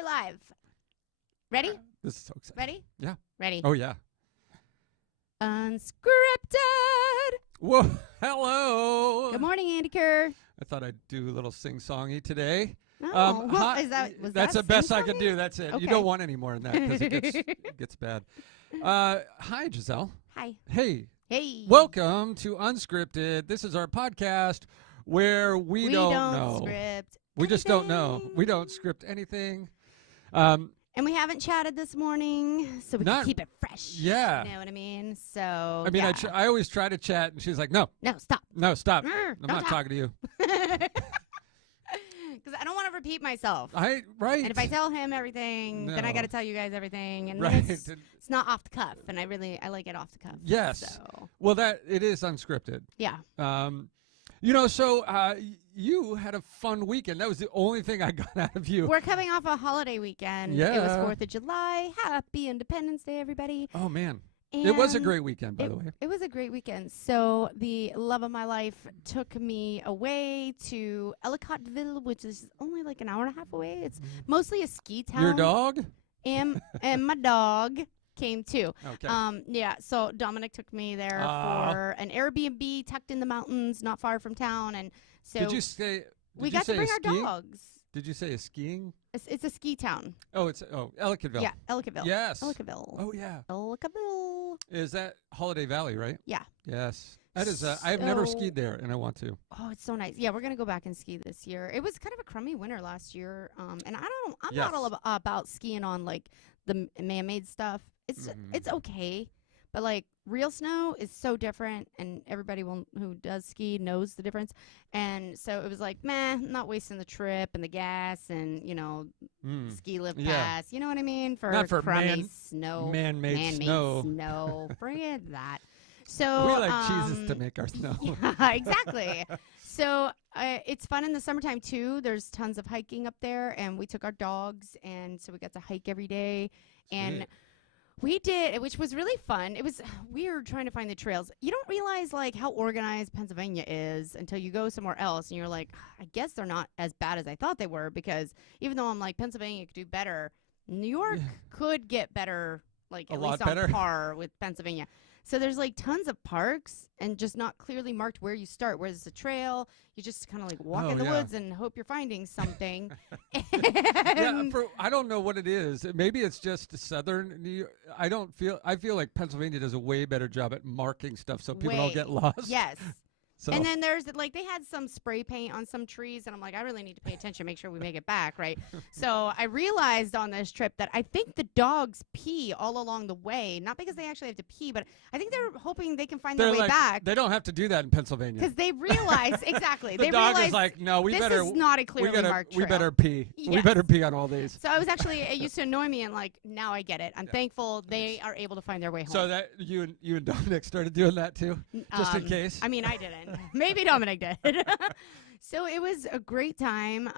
We're live. Ready? This is so exciting. Ready? Yeah. Ready. Oh, yeah. Unscripted. Whoa. Hello. Good morning, Andy Kerr. I thought I'd do a little sing-songy today. Oh, well, hi- was that's that the best I sing-songy? could do. That's it. Okay. You don't want any more than that because it gets bad. Hi, Gisele. Hi. Hey. Hey. Welcome to Unscripted. This is our podcast where we don't know. Script We just don't know. anything. We don't script anything. And we haven't chatted this morning, so we can Not- keep it fresh. Yeah. You know what I mean? So, I mean, yeah. I always try to chat, and she's like, no, No, stop. stop. I'm I'm not talking to you. Because I don't want to repeat myself. Right. And if I tell him everything, then I No. got to tell you guys everything. And Right. it's not off the cuff. And I like it off the cuff. Yes. So, Well, it is unscripted. yeah. So you had a fun weekend. That was the only thing I got out of you. We're coming off a holiday weekend. It Yeah. was 4th of July. Happy Independence Day, everybody. Oh, man. It was a And great weekend, by the way. It was a great weekend. So the love of my life took me away to Ellicottville, which is only like an hour and a half away. It's mostly a ski town. Your dog? And my dog came too. Okay. Yeah, so Dominic took me there for an Airbnb tucked in the mountains, not far from town. And so Did you say? we got to bring our dogs. Did you say a skiing? It's a ski town. Oh, Ellicottville. Yeah, Ellicottville. Yes. Ellicottville. Oh, yeah. Ellicottville. Is that Holiday Valley, right? Yeah. Yes. That is. I have never So- skied there, and I want to. Oh, it's so nice. Yeah, we're gonna go back and ski this year. It was kind of a crummy winter last year, and I'm Yes. not all about skiing on like the man-made stuff. It's okay, but like real snow is so different, and everybody who does ski knows the difference. And so it was like, meh, not wasting the trip and the gas and ski lift Yeah. pass. You know what I mean? Not for crummy snow, man-made snow. snow. Forget that. So We like cheeses to make our snow. Yeah, exactly. So it's fun in the summertime too. There's tons of hiking up there, and we took our dogs, and so we got to hike every day. And Sweet. we did, which was really fun. It was weird trying to find the trails. You don't realize like how organized Pennsylvania is until you go somewhere else, and you're like, I guess they're not as bad as I thought they were, because even though I'm like Pennsylvania could do better, New York could get better, like A at lot least better. on par with Pennsylvania. So there's like tons of parks and just not clearly marked where you start. Where there's a trail, you just kind of like walk in the woods and hope you're finding something. Yeah, I don't know what it is. Maybe it's just southern New York. I feel like Pennsylvania does a way better job at marking stuff so people don't get lost. Yes. So. And then there's like they had some spray paint on some trees, and I'm like, I really need to pay attention, make sure we make it back, right? So I realized on this trip that I think the dogs pee all along the way, not because they actually have to pee, but I think they're hoping they can find their way back. They don't have to do that in Pennsylvania. Because they realize exactly. The they dog realize is like, no, we this better. is not a clearly marked trail. We better pee. We Yes. better pee on all these. So I was actually, it used to annoy me, and like now I get it. I'm thankful they are able to find their way home. So that you and Dominic started doing that too, just in case. I mean, I didn't. Maybe Dominic did. So it was a great time.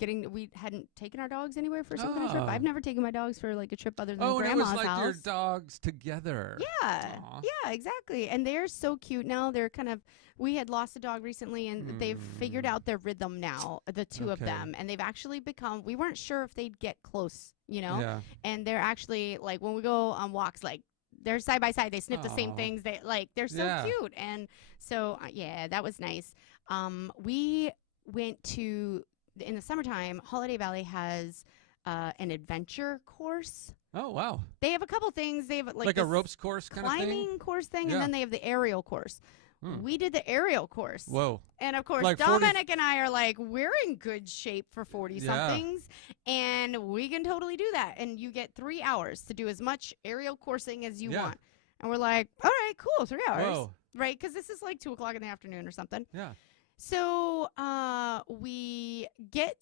We hadn't taken our dogs anywhere for some kind of trip. Oh. I've never taken my dogs for like a trip other than Oh, and it was grandma's like house. your dogs together. Yeah. Aw. Yeah, exactly. And they're so cute now. They're we had lost a dog recently, and they've figured out their rhythm now, the two of Okay. them. And they've actually become, we weren't sure if they'd get close, Yeah. And they're actually, like, when we go on walks, like, they're side by side. They sniff the same Aw. things. They're so Yeah. cute. And so, yeah, that was nice. We went to, in the summertime, Holiday Valley has an adventure course. Oh wow. They have a couple things. They have Like a this ropes course kind of thing. climbing course thing, Yeah. and then they have the aerial course. We did the aerial course. Whoa. And of course, Like 40 Dominic and I are like, we're in good shape for 40-somethings, and we can totally do that. And you get 3 hours to do as much aerial coursing as you want. And we're like, all right, cool, 3 hours. Whoa. Right? Because this is like 2 o'clock in the afternoon or something. Yeah. So we get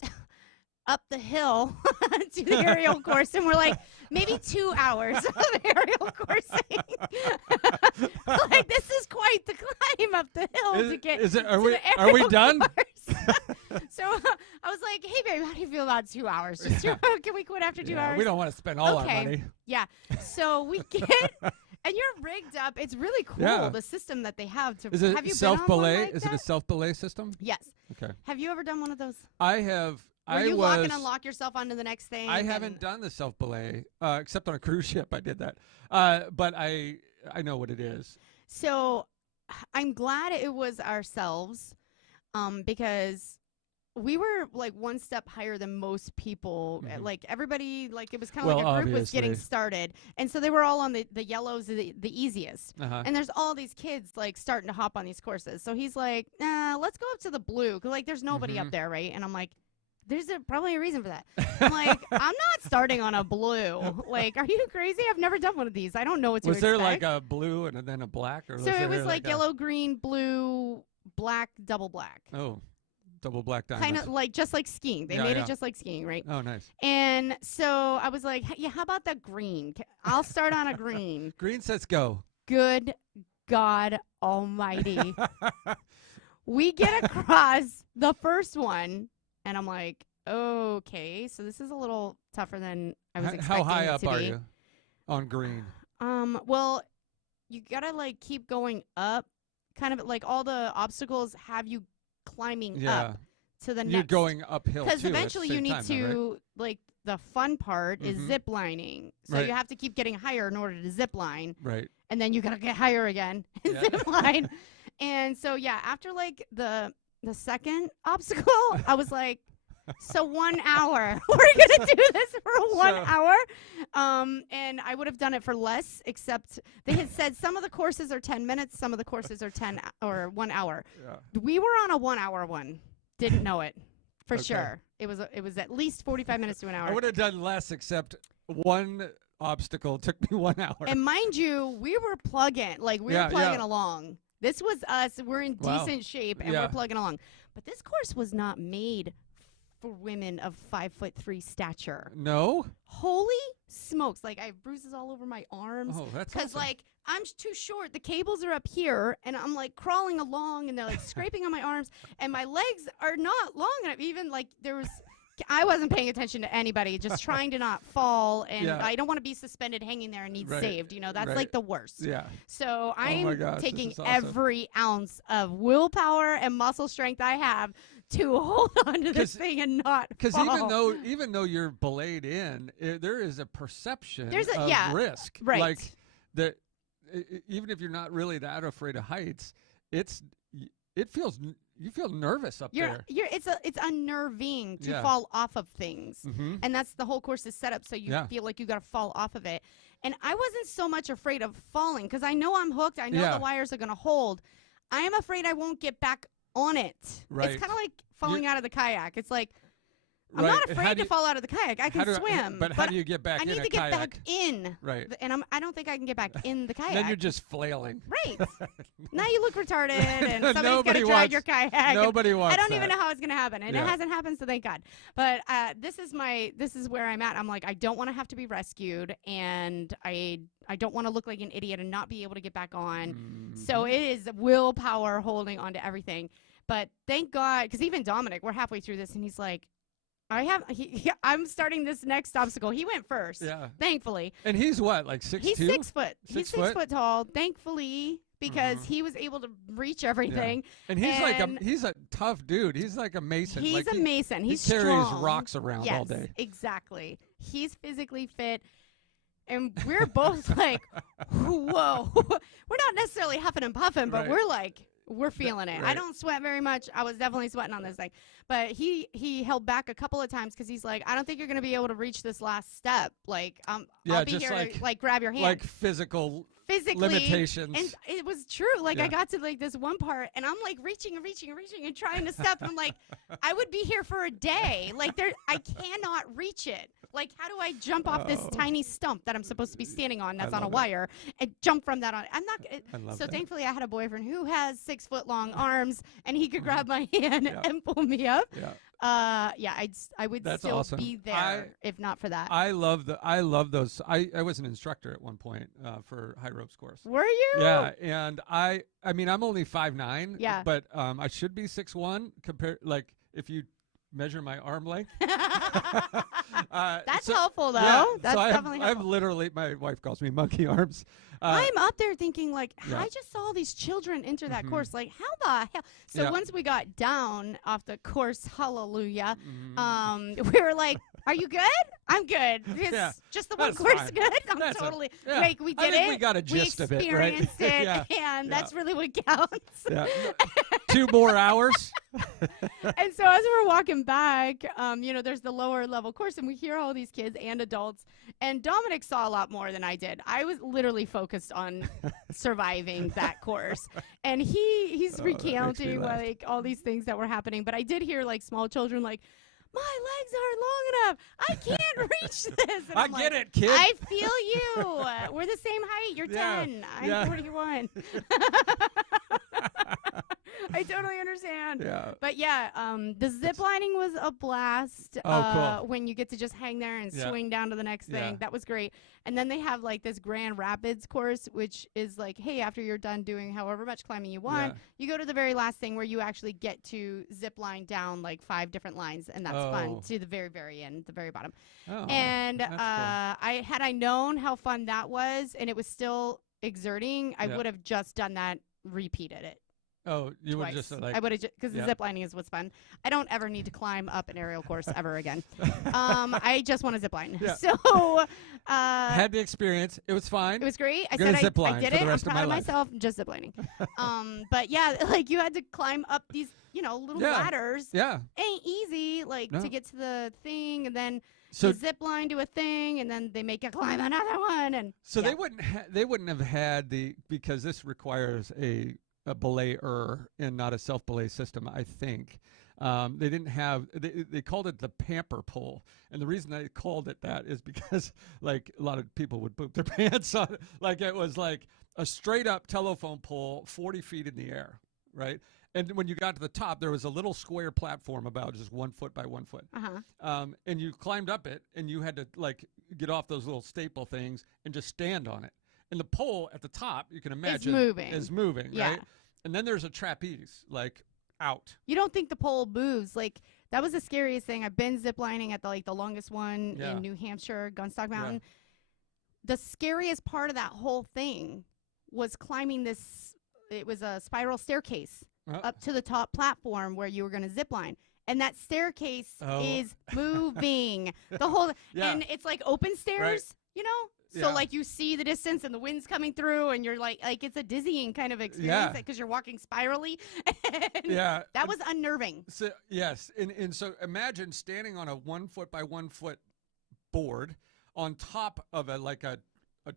up the hill to the aerial course, and we're like, maybe 2 hours of aerial coursing. Like, this is quite the climb up the hill to get to Are we the are we aerial done? course. So I was like, hey, babe, how do you feel about 2 hours? Just can we quit after 2 hours? We don't want to spend all our Okay. money. Yeah. So we get, and you're rigged up. It's really cool, Yeah. the system that they have. To Is it have you self been on one belay? like Is it a that? self belay system? Yes. Okay. Have you ever done one of those? I have Were you lock and unlock yourself onto the next thing? I haven't done the self belay except on a cruise ship. I did that, but I know what it is. So I'm glad it was ourselves, because we were like one step higher than most people. Like everybody, like it was kind of like a group was getting started, and so they were all on the yellows, the easiest. And there's all these kids like starting to hop on these courses. So he's like, let's go up to the blue, 'cause like there's nobody up there, right? And I'm like, there's probably a reason for that. I'm like, I'm not starting on a blue. Like, are you crazy? I've never done one of these. I don't know what to expect. Was there like a blue and then a black? Or so it was like yellow, green, blue, black, double black. Oh. Double black diamonds. Kind of like just like skiing. They made it just like skiing, right? Oh, nice. And so I was like, yeah, how about the green? I'll start on a green. Green says go. Good God Almighty. We get across the first one, and I'm like, okay, so this is a little tougher than I was expecting. How high it up to are be. you on green? Well, you gotta like keep going up. Kind of like all the obstacles have you climbing up to the next. You're going uphill because too, eventually at the you same need time, to like the fun part is zip lining. So you have to keep getting higher in order to zip line. Right. And then you gotta get higher again and zip line. And so after like the second obstacle, I was like, so 1 hour. We're gonna do this for 1 hour. And I would have done it for less, except they had said some of the courses are 10 minutes, some of the courses are 10 or 1 hour. Yeah. We were on a 1 hour one. Didn't know it for sure. It was at least 45 minutes to an hour. I would have done less, except one obstacle took me 1 hour. And mind you, we were plugging along. This was us. We're in decent shape and we're plugging along. But this course was not made for women of 5'3" stature. No? Holy smokes. Like I have bruises all over my arms. Oh, that's Because like I'm too short. The cables are up here and I'm like crawling along and they're like scraping on my arms and my legs are not long enough. Even like I wasn't paying attention to anybody, just trying to not fall, and I don't want to be suspended hanging there and need saved. You know, that's like the worst. Yeah. So I'm taking every ounce of willpower and muscle strength I have to hold on to this thing and not fall. even though you're belayed in, there is a perception of risk. Right. Like that, even if you're not really that afraid of heights, you feel nervous up there. It's unnerving to fall off of things. And that's the whole course is set up so you feel like you got to fall off of it. And I wasn't so much afraid of falling because I know I'm hooked. I know the wires are going to hold. I am afraid I won't get back on it. Right. It's kind of like falling out of the kayak. It's like, I'm not afraid to fall out of the kayak. I can swim. But how do you get back in a kayak? I need to get back in. Right. And I don't think I can get back in the kayak. Then you're just flailing. Right. Now you look retarded and somebody's going to drag your kayak. Nobody wants I don't even know how it's going to happen. And it hasn't happened, so thank God. But this is where I'm at. I'm like, I don't want to have to be rescued. And I don't want to look like an idiot and not be able to get back on. So it is willpower holding on to everything. But thank God, because even Dominic, we're halfway through this, and he's like, I'm starting this next obstacle. He went first, thankfully. And he's what, like 6'2"? He's 6 foot. He's 6 foot tall, thankfully, because he was able to reach everything. And he's a tough dude. He's like a mason. He's a mason. He's strong. He carries rocks around all Yes, day. exactly. He's physically fit. And we're both like, whoa. We're not necessarily huffing and puffing, but we're like, we're feeling it. I don't sweat very much. I was definitely sweating on this thing. But he held back a couple of times because he's like, I don't think you're going to be able to reach this last step. Like, I'll be here to like grab your hand. Like physically limitations. And it was true. Like I got to like this one part and I'm like reaching and trying to step. I'm like, I would be here for a day. Like I cannot reach it. Like, how do I jump off this tiny stump that I'm supposed to be standing on that's on a wire and jump from that on? I'm not. So thankfully I had a boyfriend who has 6 foot long arms and he could grab my hand and pull me up. I would still be there if not for that. I love those. I was an instructor at one point for high ropes course. Were you? Yeah, and I mean I'm only 5'9". Yeah. But I should be 6'1" compared. Like if you measure my arm length. That's so, helpful, though. Yeah, That's so definitely helpful. I'm literally, my wife calls me monkey arms. I'm up there thinking, like, Yeah. I just saw these children enter that Mhm. course. Like, how the hell? So Yeah. once we got down off the course, hallelujah, Mhm. we were like, are you good? I'm good. It's Yeah, just the one that's course fine. good? I'm That's totally, yeah. like, we I did think it. we got a gist of it, right? experienced it, Yeah. and that's really what counts. Yeah. 2 more hours. And so as we're walking back, there's the lower level course, and we hear all these kids and adults. And Dominic saw a lot more than I did. I was literally focused on surviving that course, and he's recounting like all these things that were happening. But I did hear like small children like, my legs aren't long enough. I can't reach this. And I I'm get like, it, kid. I feel you. We're the same height. You're Yeah. 10. I'm Yeah. 41. I totally understand. Yeah. But yeah, the zip lining was a blast. Oh, cool. When you get to just hang there and Yeah. swing down to the next thing. Yeah. That was great. And then they have like this Grand Rapids course, which is like, hey, after you're done doing however much climbing you want, you go to the very last thing where you actually get to zip line down like 5 different lines, and that's fun to the very, very end, the very bottom. Oh, And that's cool. I known how fun that was, and it was still exerting, I would have just done that, repeated it. Oh, you would Twice. just like. I would have because the zip lining is what's fun. I don't ever need to climb up an aerial course ever again. I just want to zip line. Yeah. So had the experience. It was fine. it was great. I Gonna said zip I line did for it. the rest I'm of proud my of life. myself. Just zip lining. But yeah, like you had to climb up these little ladders. Yeah. Ain't easy to get to the thing, and then So you zip line to a thing, and then they make you climb another one, and so they wouldn't have had because this requires a belay-er and not a self-belay system, I think. They didn't have, they called it the pamper pole. And the reason they called it that is because like a lot of people would poop their pants on it. Like it was like a straight up telephone pole 40 feet in the air, right? And when you got to the top, there was a little square platform about just 1 foot by 1 foot. And you climbed up it, and you had to like get off those little staple things and just stand on it. And the pole at the top, you can imagine, is moving, Yeah. right? And then there's a trapeze, like out. You don't think the pole moves. Like, that was the scariest thing. I've been ziplining at the longest one in New Hampshire, Gunstock Mountain. The scariest part of that whole thing was climbing this, it was a spiral staircase up to the top platform where you were going to zip line. And that staircase is moving. The whole, and it's like open stairs, So like you see the distance and the wind's coming through, and you're like it's a dizzying kind of experience because you're walking spirally. That was unnerving. So yes, and so imagine standing on a 1 foot by 1 foot board on top of a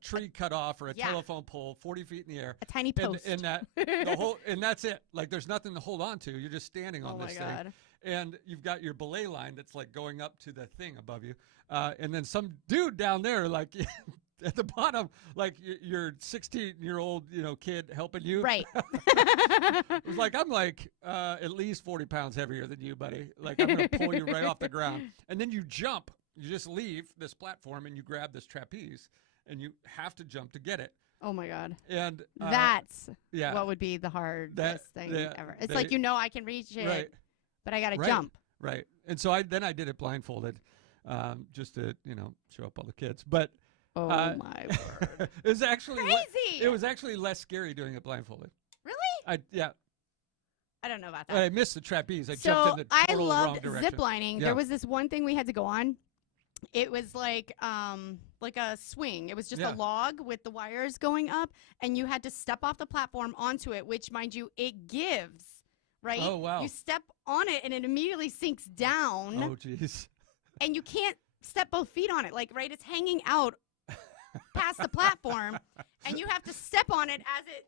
tree cut off or a telephone pole 40 feet in the air. A tiny post. And that and that's it. Like there's nothing to hold on to. You're just standing on this thing. And you've got your belay line that's like going up to the thing above you. And then some dude down there like at the bottom, like your 16-year-old, kid helping you. Right. It was like, I'm like at least 40 pounds heavier than you, buddy. Like I'm going to pull you right off the ground. And then you jump. You just leave this platform and you grab this trapeze. And you have to jump to get it. Oh, my God. And that's what would be the hardest thing ever. It's like, I can reach it, but I got to jump. Right. And so I did it blindfolded just to, show up all the kids. But oh, my word. It was actually crazy. It was actually less scary doing it blindfolded. Really? I don't know about that. I missed the trapeze. I jumped in the total wrong direction. I loved ziplining. There was this one thing we had to go on. It was like a swing. It was just a log with the wires going up, and you had to step off the platform onto it, which, mind you, it gives, right? Oh, wow. You step on it, and it immediately sinks down. Oh, jeez. And you can't step both feet on it. Like, right, it's hanging out past the platform, and you have to step on it as it,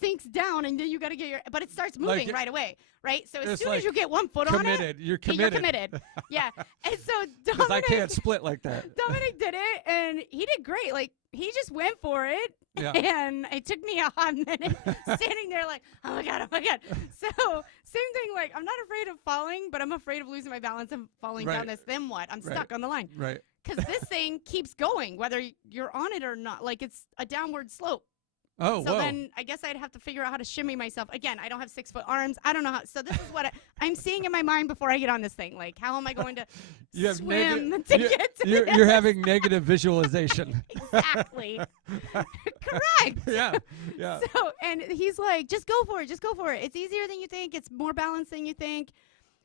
sinks down, and then you got to get but it starts moving right away, right? So as soon as you get 1 foot on it, you're committed. You're committed. Yeah. And so Dominic, I can't split like that. Dominic did it, and he did great. Like, he just went for it, and it took me a hot minute standing there like, oh, my God, oh, my God. So same thing, like, I'm not afraid of falling, but I'm afraid of losing my balance and falling down this. Then what? I'm stuck on the line. Right. Because this thing keeps going, whether you're on it or not. Like, it's a downward slope. Oh, So whoa. then I guess I'd have to figure out how to shimmy myself. Again, I don't have 6-foot arms. I don't know how. So this is what I'm seeing in my mind before I get on this thing. Like, how am I going to You have swim negative. to get to You're having negative visualization. Exactly. Correct. Yeah. Yeah. So, and he's like, just go for it. Just go for it. It's easier than you think. It's more balanced than you think.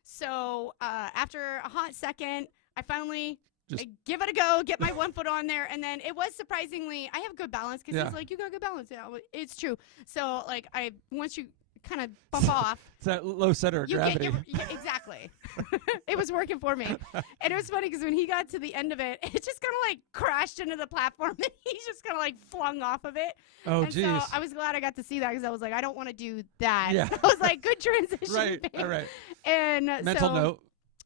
So after a hot second, I finally I give it a go, get my 1 foot on there. And then it was surprisingly, I have good balance because he's like, you got good balance. Yeah, it's true. So like once you kind of bump off. It's that low center of gravity. Exactly. It was working for me. And it was funny because when he got to the end of it, it just kind of like crashed into the platform and he's just kind of like flung off of it. Oh, and geez. so I was glad I got to see that because I was like, I don't want to do that. Yeah. I was like, good transition. Right. Babe. All right. And Mental note.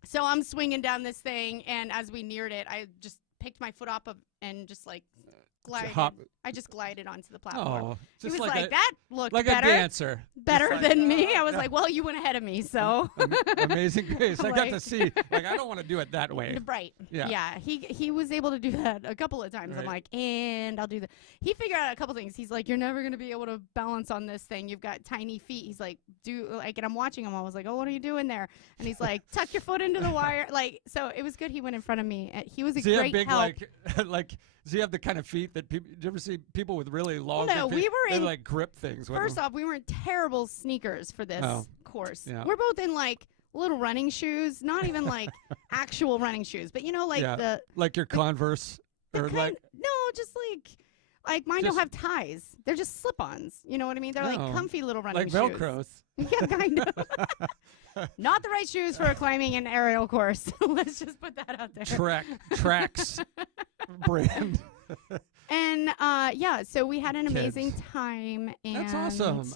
So I'm swinging down this thing, and as we neared it, I just picked my foot up and just like glided. I just glided onto the platform. Oh, He was like like, that looked like better. a dancer. Better than me. I was yeah. like, well, you went ahead of me, so. Amazing grace. I got Like- to see. Like, I don't want to do it that way. Right. Yeah. Yeah. He was able to do that a couple of times. I'm Right. like, and I'll do that. He figured out a couple things. He's like, you're never going to be able to balance on this thing. You've got tiny feet. He's like, and I'm watching him. I was like, oh, what are you doing there? And he's like, tuck your foot into the wire. Like, so it was good. He went in front of me. He was a Does he have great big, help. like, does he have the kind of feet that people, do you ever see people with really long no, feet? we were They in- like grip things with First them. off, we weren't terrible sneakers for this course. Yeah. We're both in like little running shoes, not even like actual running shoes, but you know, like Yeah. Like your Converse or like. no, just like mine don't have ties. They're just slip-ons. You know what I mean? They're like No. comfy little running Like shoes. Velcros. Yeah, kind of. Not the right shoes for a climbing and aerial course. Let's just put that out there. Tracks brand. And yeah, so we had an Kids. amazing time. And That's awesome.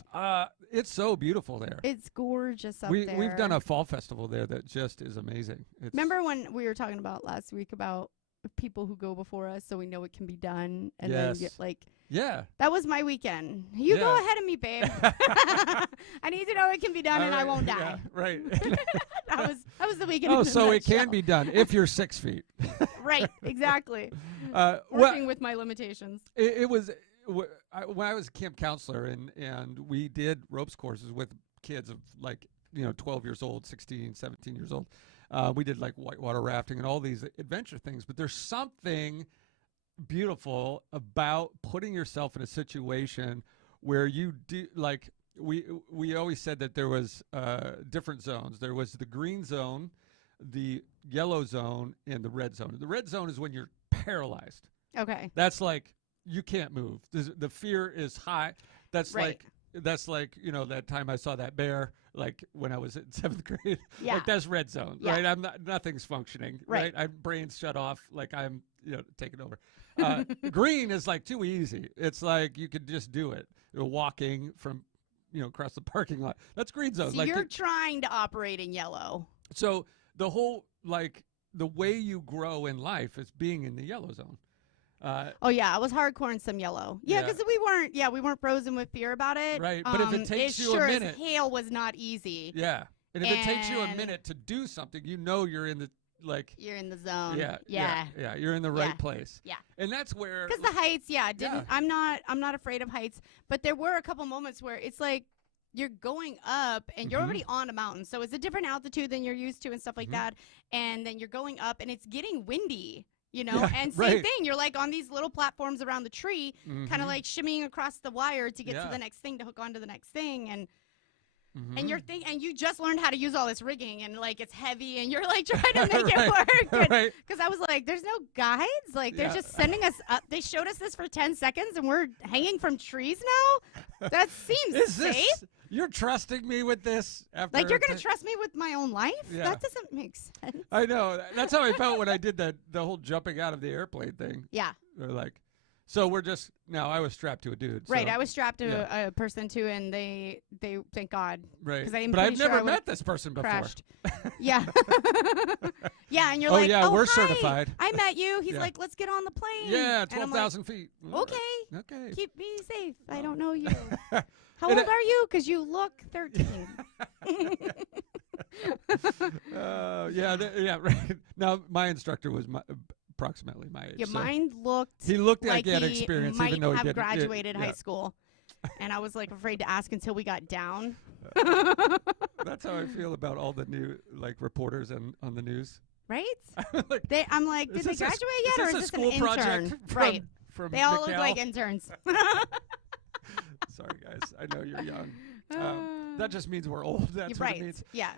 It's so beautiful there. It's gorgeous up there. We've done a fall festival there that just is amazing. Remember when we were talking about last week about people who go before us so we know it can be done? And then Yes. get like, Yeah. that was my weekend. You go Yeah. ahead of me, babe. I need to know it can be done and I won't die. Yeah, right. that was the weekend. Oh, in a so it can nutshell. be done if you're 6 feet. Right, exactly. Well, Working with my limitations. it was when I was a camp counselor and we did ropes courses with kids of like 12 years old, 16, 17 years old. We did like whitewater rafting and all these adventure things, but there's something beautiful about putting yourself in a situation where you do like we always said that there was different zones. There was the green zone, the yellow zone, and the red zone. The red zone is when you're paralyzed. Okay. That's like you can't move. The fear is high. That's Right. like that time I saw that bear like when I was in 7th grade. Yeah. Like that's red zone, Yeah. right? I'm not, nothing's functioning, Right. I'm brain's shut off, like I'm taking over. Green is like too easy. It's like you could just do it. Walking from across the parking lot. That's green zone. So like you're trying to operate in yellow. so the whole like the way you grow in life is being in the yellow zone. Oh yeah, I was hardcore in some yellow. Yeah, Yeah. because we weren't frozen with fear about it. Right, but if it takes you a sure minute- as hell was not easy. Yeah. And if it takes you a And- minute to do something, you're in the like You're in the zone. yeah, you're in the right Yeah. place. Yeah. And that's where Because the heights, Yeah. I'm not afraid of heights, but there were a couple moments where it's like you're going up and you're Mhm. already on a mountain, so it's a different altitude than you're used to and stuff like Mhm. that. And then you're going up and it's getting windy, Yeah, and same right. thing. You're like on these little platforms around the tree, kind Mhm. of like shimmying across the wire to get Yeah. to the next thing to hook onto the next thing, and Mhm. and you just learned how to use all this rigging, and like it's heavy, and you're like trying to make it work. Right. Because I was like, there's no guides. Like, they're Yeah. just sending us up. They showed us this for 10 seconds, and we're hanging from trees now? That seems Is safe. this you're trusting me with this after Like, you're going to trust me with my own life? Yeah. That doesn't make sense. I know. That's how I felt when I did the whole jumping out of the airplane thing. Yeah. They're like, so we're just now. I was strapped to a dude. Right. so- I was strapped to yeah. a person, too, and they thank God, right. 'cause I'm But I've pretty sure I never would've met this person before. crashed. Yeah. Yeah, and you're Oh, like, yeah, oh, we're hi, certified. I met you. He's Yeah. like, let's get on the plane. Yeah, And I'm like, 12,000 feet. okay. Okay. Keep me safe. I don't know you. How And old are you? Because you look 13. Yeah, right. Now, my instructor was approximately my age. Your so mind looked he looked like he had experience, might even though he have didn't. graduated yeah. high school. and I was like afraid to ask until we got down. That's how I feel about all the new reporters on the news. Right? Like, I'm like, did they graduate yet, or is this an intern? Right. From They all McDowell? look like interns. Sorry, guys. I know you're young. That just means we're old. That's right. what it means. Yeah.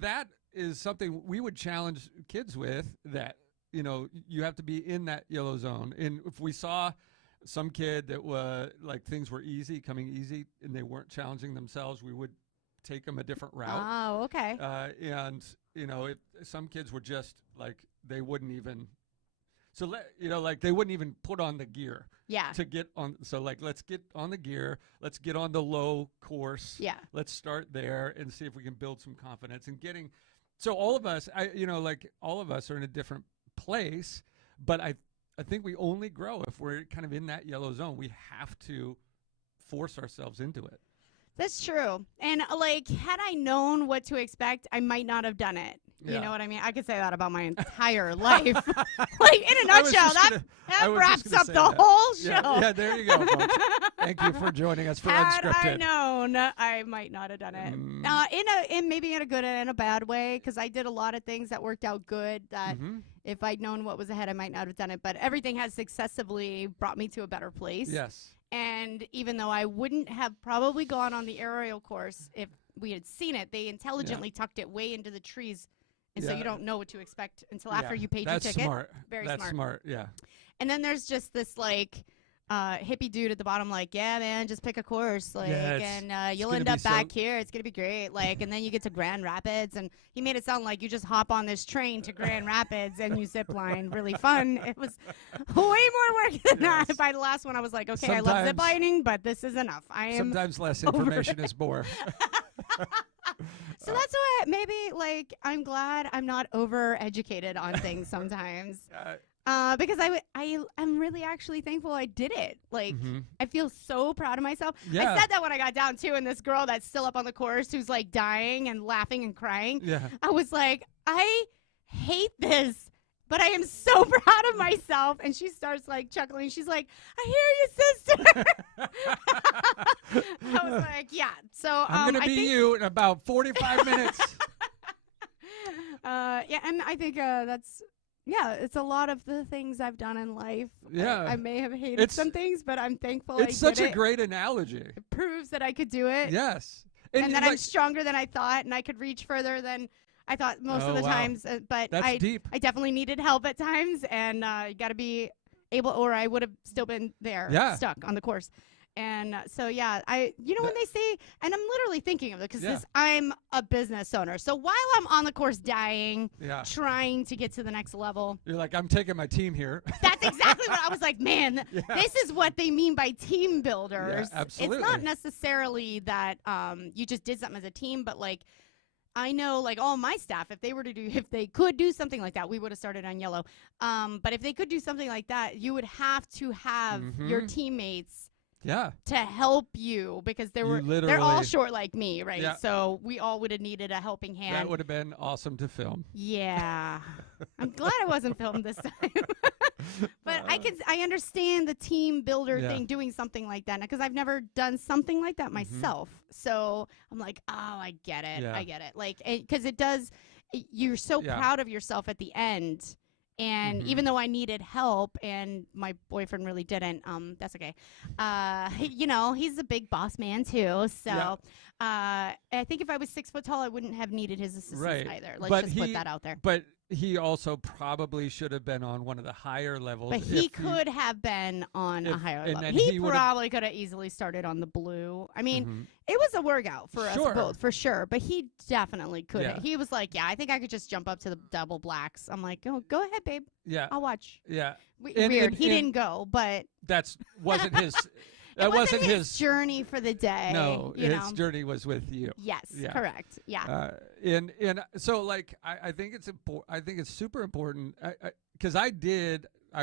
That is something we would challenge kids with. That you have to be in that yellow zone. And if we saw some kid that was things were coming easy, and they weren't challenging themselves, we would take them a different route. Oh, okay. And if some kids were just they wouldn't even. So they wouldn't even put on the gear. Yeah. To get on, so let's get on the gear. Let's get on the low course. Yeah. Let's start there and see if we can build some confidence and getting. So all of us, all of us are in a different place, but I think we only grow if we're kind of in that yellow zone. We have to force ourselves into it. That's true. And had I known what to expect, I might not have done it. You know what I mean? I could say that about my entire life. In a nutshell, that wraps up the whole show. Yeah, there you go, folks. Thank you for joining us for Unscripted. Had I known, I might not have done it. Maybe in a good and a bad way, because I did a lot of things that worked out good that if I'd known what was ahead, I might not have done it. But everything has successively brought me to a better place. Yes. And even though I wouldn't have probably gone on the aerial course if we had seen it, they intelligently tucked it way into the trees. And so you don't know what to expect until after you paid your ticket. That's smart. Very That's smart, yeah. And then there's just this hippie dude at the bottom yeah, man, just pick a course. And you'll end up back here. It's going to be great. And then you get to Grand Rapids. And he made it sound like you just hop on this train to Grand Rapids and you zip line. Really fun. It was way more work than that. By the last one, I was like, okay, I love zip lining, but this is enough. Sometimes less information is more. So that's why maybe I'm glad I'm not over-educated on things sometimes. Because I'm really actually thankful I did it. I feel so proud of myself. Yeah. I said that when I got down too, and this girl that's still up on the course who's dying and laughing and crying. Yeah. I was like, I hate this, but I am so proud of myself. And she starts chuckling. She's like, I hear you, sister. I was like, yeah. So I'm gonna be you in about 45 minutes. Yeah, and I think it's a lot of the things I've done in life. Yeah. I may have hated some things, but I'm thankful it's such a great analogy. It proves that I could do it. Yes. And that I'm stronger than I thought, and I could reach further than I thought most of the times. But that's deep. I definitely needed help at times, and you got to be able, or I would have still been there, stuck on the course. And so, when they say, and I'm literally thinking of it because I'm a business owner. So while I'm on the course dying, trying to get to the next level. You're like, I'm taking my team here. That's exactly what I was like, man, this is what they mean by team builders. Yeah, absolutely. It's not necessarily that you just did something as a team, but I know all my staff, if they could do something like that, we would have started on yellow. But if they could do something like that, you would have to have your teammates to help you, because they're all short like me, right? Yeah. So we all would have needed a helping hand. That would have been awesome to film. Yeah. I'm glad I wasn't filmed this time. But I understand the team builder thing, doing something like that, because I've never done something like that myself. So I'm like, oh, I get it. Yeah. I get it. Because you're so proud of yourself at the end. And even though I needed help and my boyfriend really didn't, that's okay. He's a big boss man too. So I think if I was 6 foot tall, I wouldn't have needed his assistance either. Let's just put that out there. But he also probably should have been on one of the higher levels. But he could have been on a higher level. He probably could have easily started on the blue. I mean, it was a workout for us both, for sure. But he definitely could. Yeah. He was like, I think I could just jump up to the double blacks. I'm like, oh, go ahead, babe. Yeah. I'll watch. Yeah. Weird. He didn't go, but wasn't his. That wasn't his journey for the day. No, his journey was with you. Yes, correct. Yeah. And so I think it's important. I think it's super important because I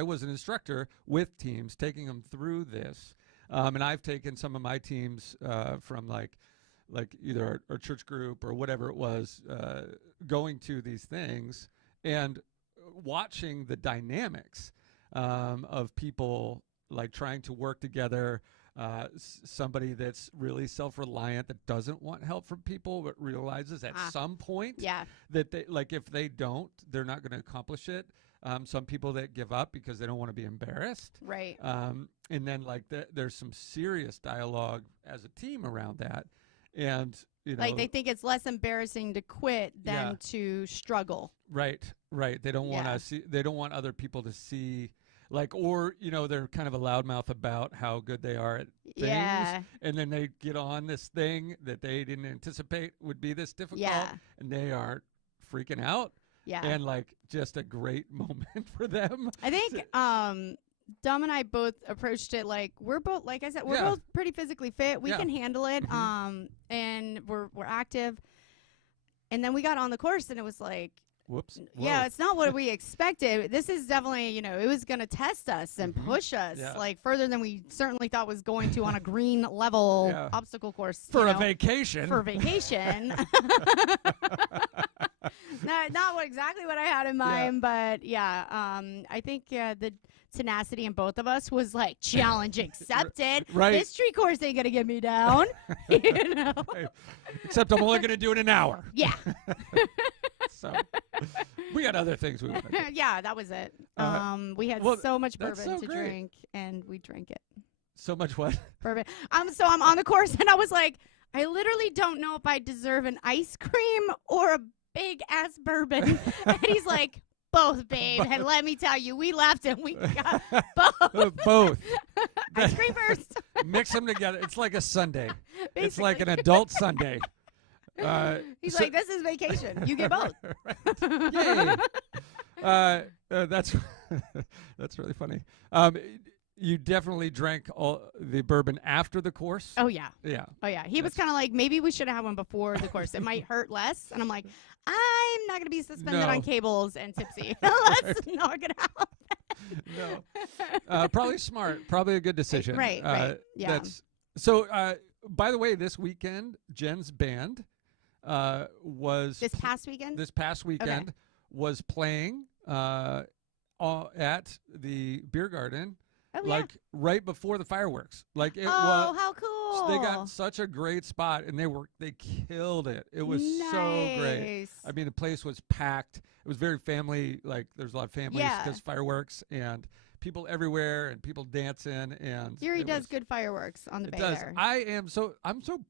was an instructor with teams, taking them through this, and I've taken some of my teams from either our church group or whatever it was, going to these things and watching the dynamics of people like trying to work together. Somebody that's really self-reliant, that doesn't want help from people, but realizes at some point that they, like, if they don't, they're not going to accomplish it. Some people that give up because they don't want to be embarrassed. Right. And then like there's some serious dialogue as a team around that. And, you know, like they think it's less embarrassing to quit than to struggle. Right. They don't want to see, they don't want other people to see, like, or, you know, they're kind of a loudmouth about how good they are at things. Yeah. And then they get on this thing that they didn't anticipate would be this difficult. Yeah. And they are freaking out. Yeah. And like just a great moment for them. I think Dom and I both approached it like we're both, like I said, we're both pretty physically fit. We can handle it. And we're active. And then we got on the course and it was like, whoops. Yeah, it's not what we expected. This is definitely, you know, it was going to test us and push us like further than we certainly thought was going to on a green level obstacle course. For a vacation. For vacation. Not exactly what I had in mind, but I think the tenacity in both of us was like challenge accepted. Right. This tree course ain't going to get me down. You know? Right. Except I'm only going to do it in an hour. Yeah. So we had other things we wanted to do. Yeah, that was it. We had so much bourbon to drink, and we drank it. So much what? Bourbon. So I'm on the course, and I was like, I literally don't know if I deserve an ice cream or a big-ass bourbon. And he's like, both, babe. And let me tell you, we left, and we got both. Both. Ice cream first. Mix them together. It's like a sundae. Basically. It's like an adult sundae. He's like, this is vacation. You get both. Yay. That's really funny. You definitely drank all the bourbon after the course? Oh, yeah. Yeah. Oh, yeah. He was kind of like, maybe we should have had one before the course. It might hurt less. And I'm like, I'm not going to be suspended on cables and tipsy. Let's knock it out. No. Probably smart. Probably a good decision. Right. Yeah. So, by the way, this weekend, Jen's band was... This past weekend? Was playing at the beer garden. Oh, like right before the fireworks. Like it was. Oh, how cool! They got such a great spot, and they killed it. It was so great. I mean, the place was packed. It was very family. Like there's a lot of families because fireworks and people everywhere and people dancing. And Erie does good fireworks on the Bay there. I'm so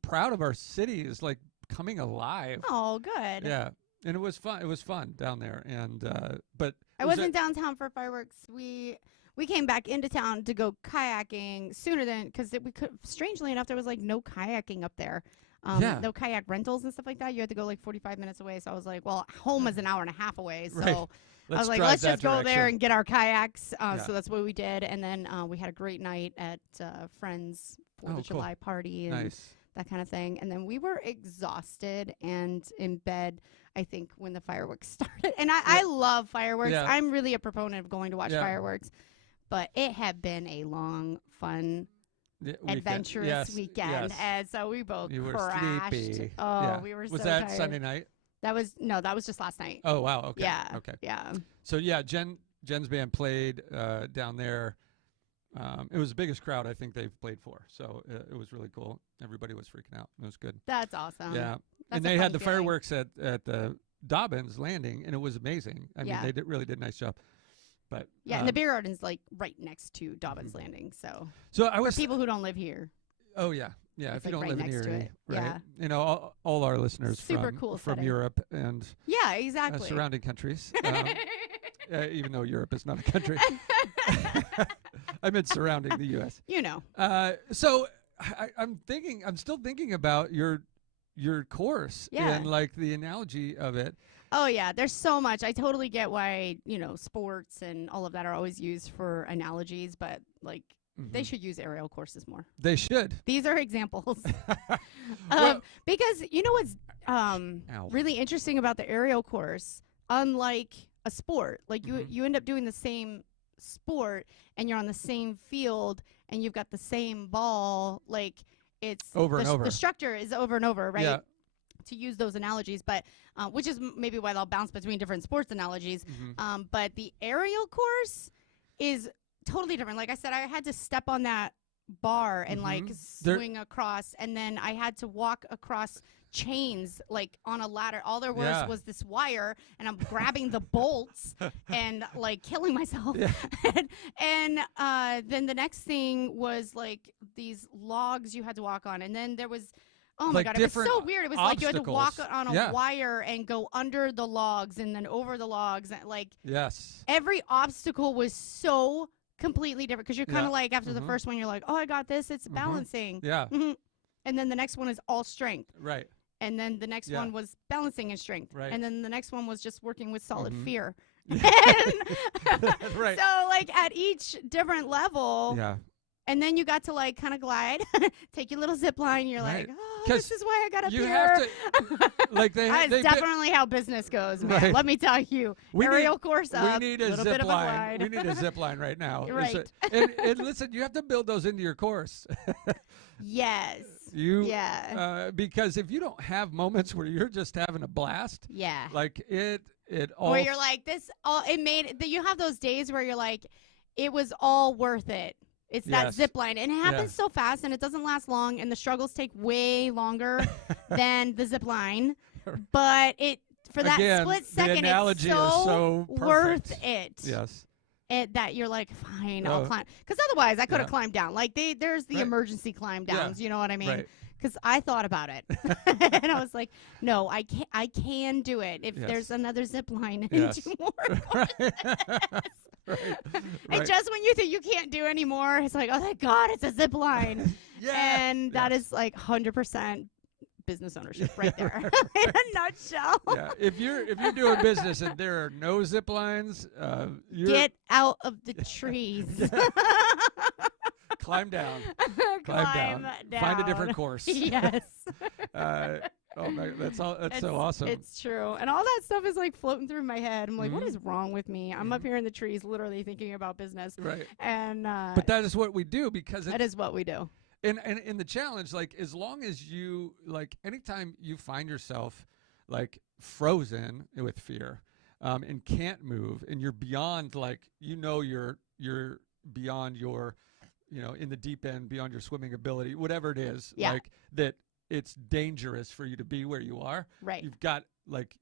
proud of our city. Is like coming alive. Oh, good. Yeah. And it was fun. It was fun down there. And but I wasn't downtown for fireworks. We came back into town to go kayaking sooner than because we could. Strangely enough, there was like no kayaking up there. No kayak rentals and stuff like that. You had to go like 45 minutes away. So I was like, well, home is an hour and a half away. So I was like, let's just go there and get our kayaks. So that's what we did. And then we had a great night at Friends 4th of July party and that kind of thing. And then we were exhausted and in bed, I think, when the fireworks started. And I love fireworks. Yeah. I'm really a proponent of going to watch fireworks. But it had been a long, fun, adventurous weekend. Yes. And so we both you were crashed. Sleepy. Oh, we were so tired. Was that tired. Sunday night? That was just last night. Oh, wow. Okay. Yeah. Okay. Yeah. So, yeah, Jen's band played down there. It was the biggest crowd I think they've played for. So it was really cool. Everybody was freaking out. It was good. That's awesome. Yeah. That's and they had the fireworks at the Dobbins Landing, and it was amazing. I mean, they really did a nice job. But and the beer garden's like right next to Dobbins Landing. So I was for people who don't live here. Oh yeah. If you don't live in Erie, right? Yeah. You know, all our listeners from Europe and exactly surrounding countries. Even though Europe is not a country, I meant surrounding the U.S. You know. So I'm still thinking about your course and like the analogy of it. Oh, yeah. There's so much. I totally get why, sports and all of that are always used for analogies, but like they should use aerial courses more. They should. These are examples. Because you know what's really interesting about the aerial course, unlike a sport, like you end up doing the same sport and you're on the same field and you've got the same ball, like it's over and over. The structure is over and over, right? Yeah. To use those analogies, but which is maybe why they'll bounce between different sports analogies. But the aerial course is totally different. Like I said, I had to step on that bar and like swing across, and then I had to walk across chains like on a ladder. All there was this wire, and I'm grabbing the bolts and like killing myself. Yeah. and then the next thing was like these logs you had to walk on, and then there was oh my god, it was so weird. It was like you had to walk on a wire and go under the logs and then over the logs, and like every obstacle was so completely different, because you're kind of like after the first one you're like, oh, I got this, it's balancing. And then the next one is all strength, right? And then the next one was balancing and strength, right? And then the next one was just working with solid fear. Right. So like at each different level, and then you got to like kind of glide, take your little zip line. You're like, oh, this is why I got up you here. Have to, like that's definitely how business goes, man. Right. Let me tell you. Aerial course up. We need a little zip bit line. Of a glide. We need a zip line right now. Right. And listen, you have to build those into your course. Yes. Because if you don't have moments where you're just having a blast, like it all. Or you're like this. You have those days where you're like, it was all worth it. It's that zip line, and it happens so fast, and it doesn't last long, and the struggles take way longer than the zip line. But for that split second, it's so worth it. Yes. That you're like, fine, I'll climb. Because otherwise, I could have climbed down. Like there's the emergency climb downs. You know what I mean? Right. Because I thought about it, and I was like, no, I can do it if there's another zip line and 2 more. And just when you think you can't do anymore, it's like, oh, thank God, it's a zip line. And that is like 100% business ownership right there in a nutshell. If you're doing business and there are no zip lines, get out of the trees. Climb down. Climb down. Find a different course. Yes. Oh my, that's so awesome. It's true. And all that stuff is like floating through my head. I'm like, what is wrong with me? I'm up here in the trees literally thinking about business. Right. And but that is what we do, because that is what we do. And in the challenge, like as long as you like anytime you find yourself like frozen with fear, and can't move, and you're beyond like you're beyond your in the deep end, beyond your swimming ability, whatever it is, like that it's dangerous for you to be where you are. Right. You've got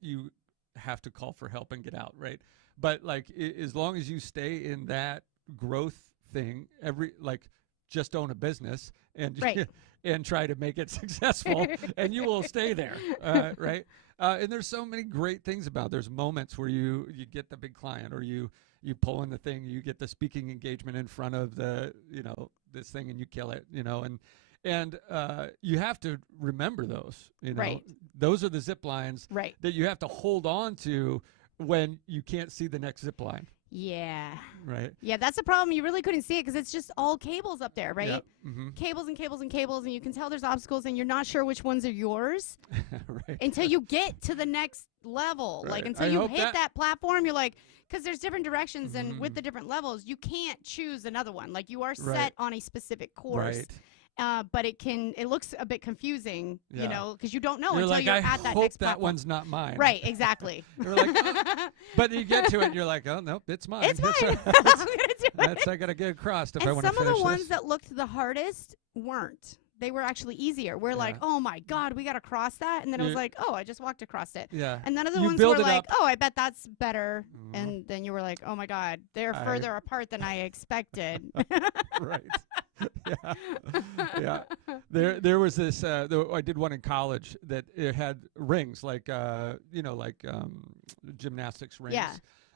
you have to call for help and get out. Right. But as long as you stay in that growth thing, just own a business and and try to make it successful, and you will stay there. Right. And there's so many great things about. There's moments where you get the big client, or you pull in the thing, you get the speaking engagement in front of the this thing, and you kill it. And you have to remember those. Those are the zip lines that you have to hold on to when you can't see the next zip line. Yeah. Right. Yeah, that's the problem. You really couldn't see it because it's just all cables up there, right? Yep. Mm-hmm. Cables and cables and cables, and you can tell there's obstacles, and you're not sure which ones are yours right. until you get to the next level. Right. Like until you hit that platform, you're like, because there's different directions, and with the different levels, you can't choose another one. Like you are set on a specific course. Right. But it looks a bit confusing, because you don't know you're until like, you're I at that hope next that platform. one's not mine. Right, exactly. You're like, but you get to it, and you're like, oh, nope, it's mine. It's mine. I'm going to do it. I got to get across if I and want to finish some of the ones this. that looked the hardest weren't. They were actually easier. We're like, oh, my God, we got to cross that. And then it was like, oh, I just walked across it. Yeah. And none of the ones were like, oh, I bet that's better. And then you were like, oh, my God, they're further apart than I expected. Right. Yeah. There was this. I did one in college that it had rings, like gymnastics rings. Yeah.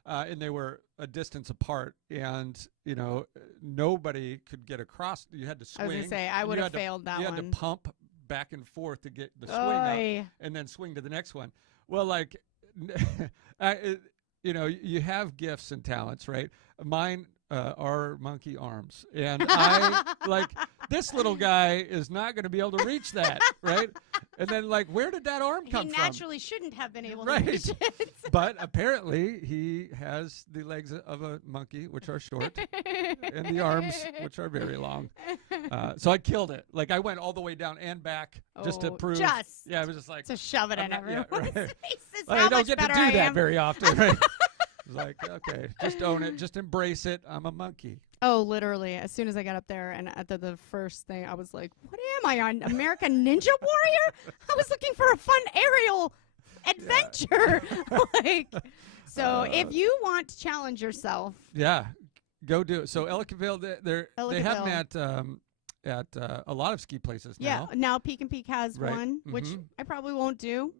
And they were a distance apart, and nobody could get across. You had to swing. I was gonna say I would have failed that one. You had to pump back and forth to get the swing up, and then swing to the next one. Well, you have gifts and talents, right? Mine are monkey arms, and I this little guy is not going to be able to reach that, right? And then where did that arm come from? He naturally shouldn't have been able to reach it. But apparently he has the legs of a monkey, which are short, and the arms, which are very long. So I killed it. I went all the way down and back just to prove. I was just like to shove it in everyone's faces. I don't get to do that very often, right? It's like, okay, just own it, just embrace it. I'm a monkey. Oh, literally. As soon as I got up there and at the first thing, I was like, what am I on? American Ninja Warrior? I was looking for a fun aerial adventure. like, so if you want to challenge yourself. Yeah, go do it. So Ellicottville, they have them at a lot of ski places now. Yeah, now Peak and Peak has one, which I probably won't do.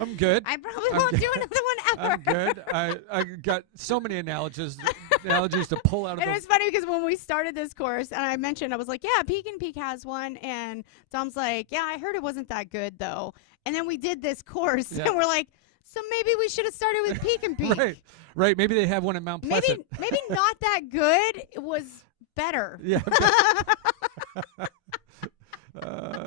I'm good. I probably won't do another one ever. I'm good. I got so many analogies to pull out of it was funny because when we started this course, and I mentioned, I was like, yeah, Peak and Peak has one. And Tom's like, yeah, I heard it wasn't that good, though. And then we did this course, and we're like, so maybe we should have started with Peak and Peak. Right. Maybe they have one in Mount Pleasant. Maybe not that good. It was better. Yeah.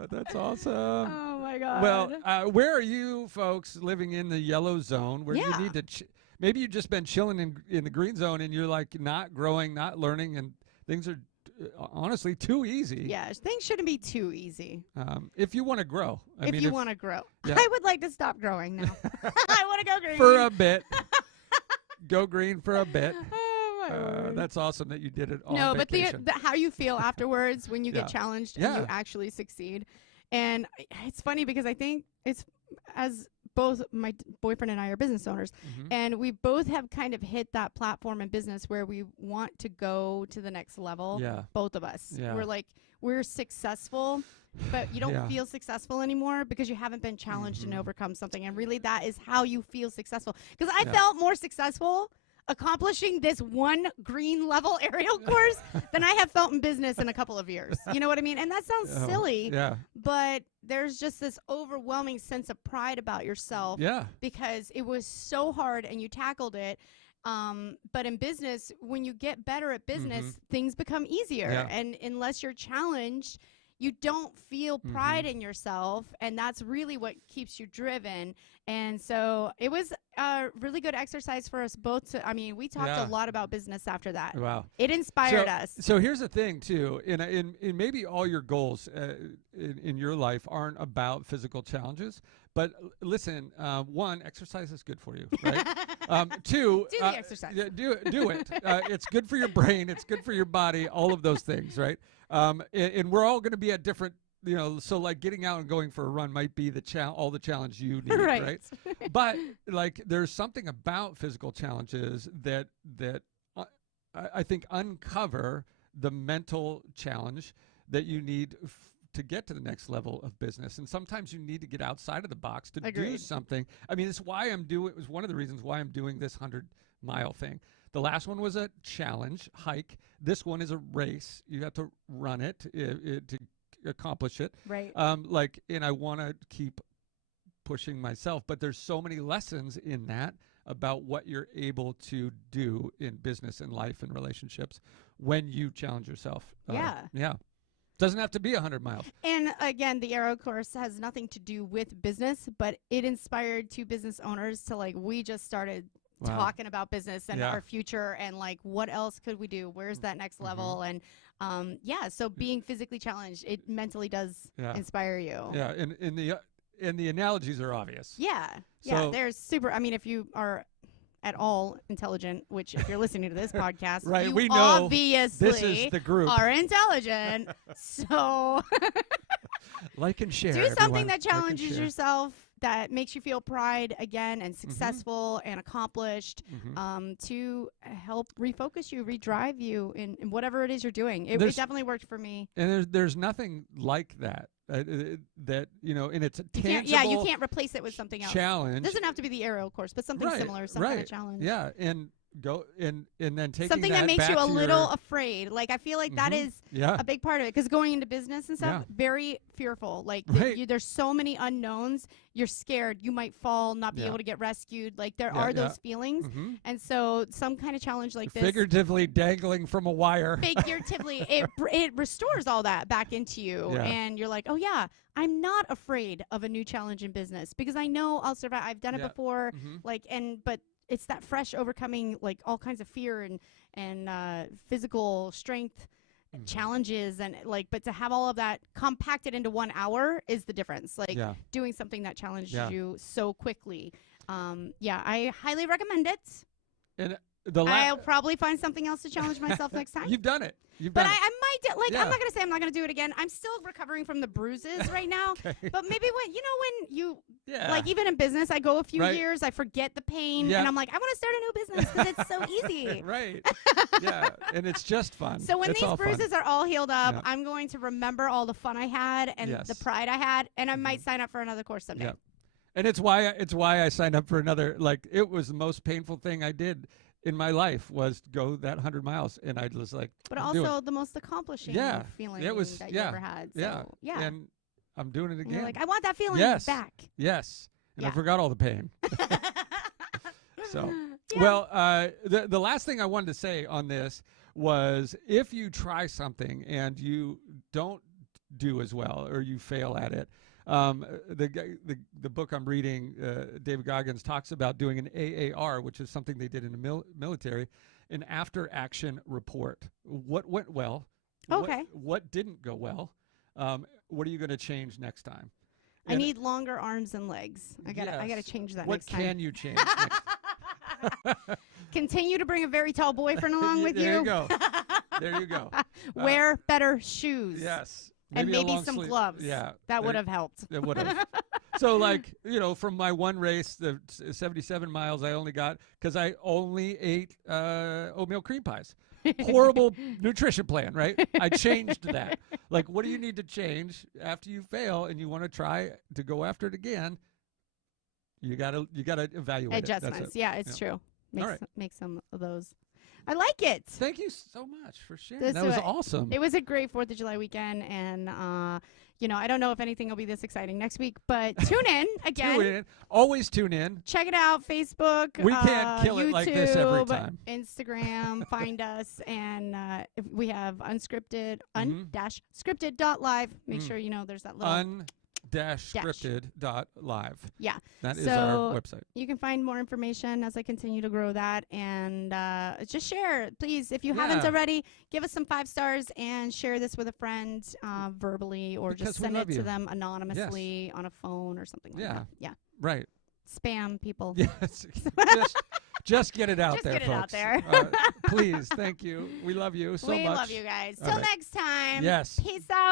That's awesome. Oh, my God. Well, where are you folks living in the yellow zone where you need to maybe you've just been chilling in the green zone and you're like not growing, not learning, and things are honestly too easy. Yeah, things shouldn't be too easy. If you want to grow. If you want to grow. Yeah. I would like to stop growing now. I want to go green. For a bit. Go green for a bit. Oh, that's awesome that you did it on vacation. But how you feel afterwards when you get challenged and you actually succeed. And it's funny because I think it's as both my boyfriend and I are business owners, and we both have kind of hit that platform in business where we want to go to the next level. Yeah. Both of us. Yeah. We're successful, but you don't feel successful anymore because you haven't been challenged and overcome something. And really that is how you feel successful. Because I felt more successful accomplishing this one green level aerial course than I have felt in business in a couple of years. You know what I mean? And that sounds silly, but there's just this overwhelming sense of pride about yourself because it was so hard and you tackled it. But in business, when you get better at business, things become easier. And unless you're challenged, you don't feel pride in yourself, and that's really what keeps you driven. And so it was a really good exercise for us both. We talked a lot about business after that. Wow. It inspired us. So here's the thing, too. In maybe all your goals in your life aren't about physical challenges. But listen, one, exercise is good for you, right? Two, do the exercise. Do it. It's good for your brain. It's good for your body. All of those things, right? And we're all going to be at different, so like getting out and going for a run might be all the challenge you need, right? But like there's something about physical challenges that I think uncover the mental challenge that you need to get to the next level of business. And sometimes you need to get outside of the box to do something. It's why it was one of the reasons why I'm doing this 100-mile thing. The last one was a challenge hike. This one is a race. You have to run it to accomplish it. Right. And I want to keep pushing myself, but there's so many lessons in that about what you're able to do in business and life and relationships when you challenge yourself. Yeah. Doesn't have to be 100 miles. And again, the Aero course has nothing to do with business, but it inspired two business owners to we just started talking about business and our future and what else could we do? Where's that next level? And so being physically challenged, it mentally does inspire you. Yeah, and the analogies are obvious. Yeah. So, there's super. If you are at all intelligent, which if you're listening to this podcast, you we know obviously this is the group. Are intelligent. So like and share. Do something that challenges yourself, that makes you feel pride again and successful and accomplished, to help refocus you, redrive you in whatever it is you're doing. It definitely worked for me. And there's nothing like that. And it's a tangible you can't replace it with something else. Challenge. It doesn't have to be the aerial course, but something similar, some kind of challenge. Yeah, and go and then taking something that makes you a little afraid. I feel like that is a big part of it, because going into business and stuff, very fearful. There's so many unknowns. You're scared. You might fall, not be able to get rescued. There are those feelings, and so some kind of challenge like this, figuratively dangling from a wire. Figuratively, it restores all that back into you, and you're like, oh yeah, I'm not afraid of a new challenge in business because I know I'll survive. I've done it before, but it's that fresh overcoming all kinds of fear and physical strength challenges and but to have all of that compacted into 1 hour is the difference. Doing something that challenges you so quickly. I highly recommend it. I'll probably find something else to challenge myself next time. You've done it. But I might I'm not gonna say I'm not gonna do it again. I'm still recovering from the bruises right now. Okay. But maybe when you like even in business, I go a few years, I forget the pain, and I'm like, I want to start a new business because it's so easy. Right. Yeah, and it's just fun. So when these bruises are all healed up, I'm going to remember all the fun I had and the pride I had, and I might sign up for another course someday. Yep. And it's why I signed up for another. Like, it was the most painful thing I did in my life was to go that 100 miles, and I was like, but also the most accomplishing feeling that you ever had. So, yeah. And I'm doing it again. And you're like, I want that feeling back. Yes. And I forgot all the pain. So, well, the last thing I wanted to say on this was, if you try something and you don't do as well or you fail at it, the book I'm reading, David Goggins, talks about doing an AAR, which is something they did in the military, an after-action report. What went well? Okay. What didn't go well? What are you going to change next time? I need longer arms and legs. I gotta change that next time. What can you change next? Continue to bring a very tall boyfriend along with you. There you go. There you go. Wear better shoes. Yes. And maybe some gloves. Yeah. That would have helped. It would have. So, like, from my one race, the 77 miles I only got, because I only ate oatmeal cream pies. Horrible nutrition plan, right? I changed that. Like, what do you need to change after you fail and you want to try to go after it again? You gotta evaluate adjustments. It. It's true. Make some of those. I like it. Thank you so much for sharing. That was awesome. It was a great 4th of July weekend, and I don't know if anything will be this exciting next week, but tune in again. Tune in. Always tune in. Check it out. Facebook. We can't kill YouTube, it like this every time. Instagram. Find us, and if we have unscripted, un-scripted.live. Make sure there's that little scripted.live. Yeah. That is our website. You can find more information as I continue to grow that. And just share. Please, if you haven't already, give us some 5 stars and share this with a friend verbally, or just send it to them anonymously on a phone or something like that. Yeah. Right. Spam people. Yes. Just get it out there, folks. Just get it out there. Please. Thank you. We love you so much. We love you guys. Till next time. Yes. Peace out.